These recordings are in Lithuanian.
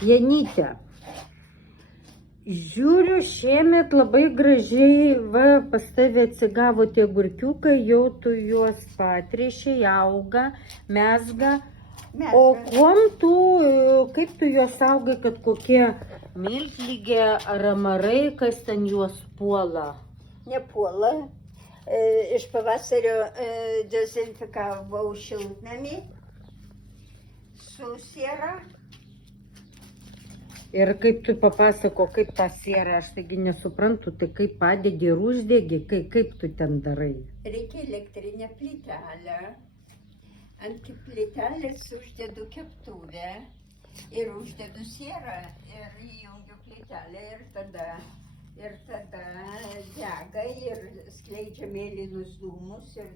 Janyte, žiūriu, šiemet labai gražiai pas tave atsigavo tie gurkiukai, jau tu juos patrėšiai, auga, mezga. O kaip tu juos augai, kad kokie miltlygė ar amarai, kas ten juos puola? Nepuola. Iš pavasario dezinfikavau šiltnamį su siera. Ir kaip tu papasako, kaip tą sierą, aš taigi nesuprantu, tai kaip padedi ir uždegi, kaip tu ten darai? Reikia elektrinę plytelę. Ant plytelės uždedu keptuvę ir uždedu sierą ir įjungiu plytelę ir tada dega ir skleidžia mėlynus dūmus ir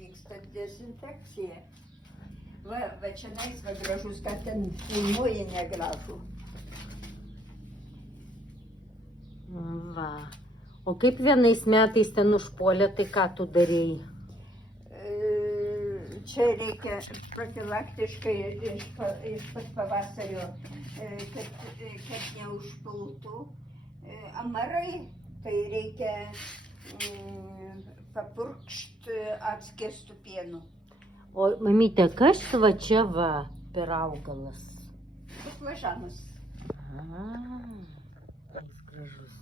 vyksta dezinfekcija. Va čionais va gražus, ką ten filmuoji negražų. Va. O kaip vienais metais ten užpuolė, tai ką tu darėjai? Čia reikia profilaktiškai iš pat pavasario, kad neužpultų amarai, tai reikia papurkšti atskiestų pienų. O mamyte, kas va čia va per augalas? Baklažanas. Koks gražus.